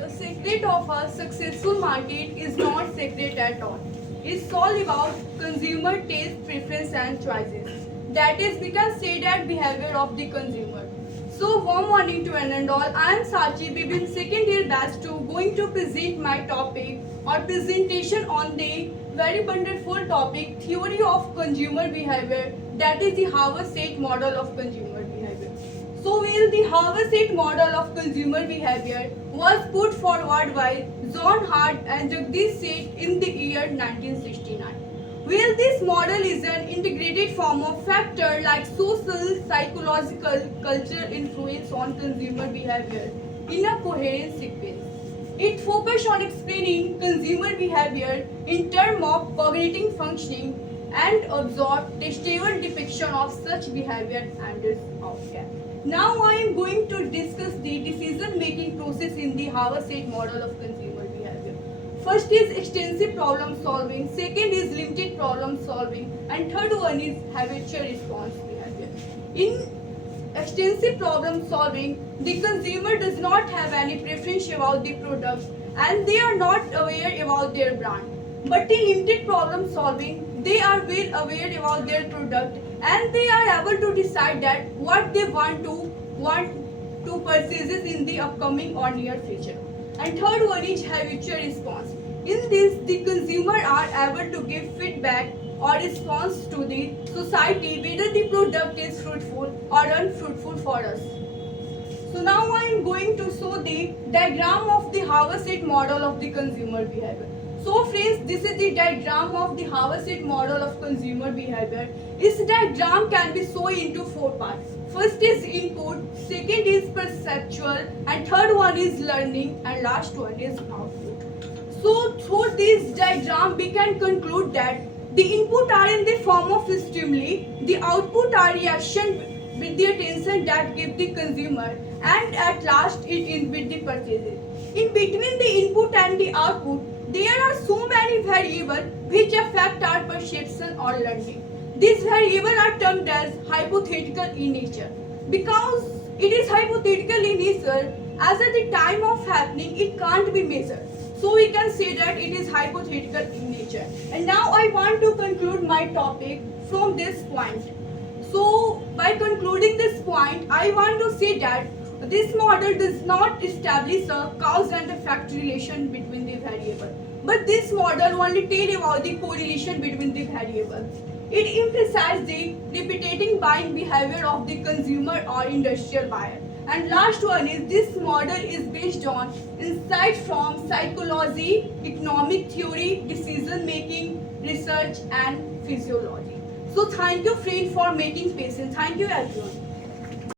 The secret of a successful market is not secret at all. It's all about consumer taste, preference and choices. That is, we can say that behavior of the consumer. So warm morning to one and all. I am Sachi, BBM second year batch 2, going to present my topic or presentation on the very wonderful topic theory of consumer behavior, that is the Harvard-State model of consumer behavior. So the Harvard-State model of consumer behavior was put forward by John Hart and Jagdish Seth in the year 1969. This model is an integrated form of factor like social, psychological, cultural influence on consumer behavior in a coherent sequence. It focuses on explaining consumer behavior in terms of cognitive functioning and absorb the stable depiction of such behavior and its outcome. Now I am going to discuss the decision-making process in the Harvard-State model of consumer behavior. First is extensive problem solving, second is limited problem solving, and third one is habitual response behavior. In extensive problem solving, the consumer does not have any preference about the product and they are not aware about their brand. But in limited problem solving, they are well aware about their product and they are able to decide that what they want to purchase in the upcoming or near future. And third one is habitual response. In this, the consumer are able to give feedback or response to the society whether the product is fruitful or unfruitful for us. So now I am going to show the diagram of the Harvard-State model of the consumer behavior. So friends, this is the diagram of the Harvard-State model of consumer behavior. This diagram can be shown into four parts. First is input, second is perceptual, and third one is learning, and last one is output. So through this diagram, we can conclude that the input are in the form of stimuli, the output are reaction with the attention that give the consumer, and at last it in with the purchases. In between the input and the output, there are so many variables which affect our perception or learning. These variables are termed as hypothetical in nature. Because it is hypothetical in nature, as at the time of happening, it can't be measured. So we can say that it is hypothetical in nature. And now I want to conclude my topic from this point. So by concluding this point, I want to say that this model does not establish a cause and effect relation between the variables, but this model only tells about the correlation between the variables. It emphasizes the repeating buying behavior of the consumer or industrial buyer. And last one is this model is based on insight from psychology, economic theory, decision making, research and physiology. So thank you friend for making patience. Thank you everyone.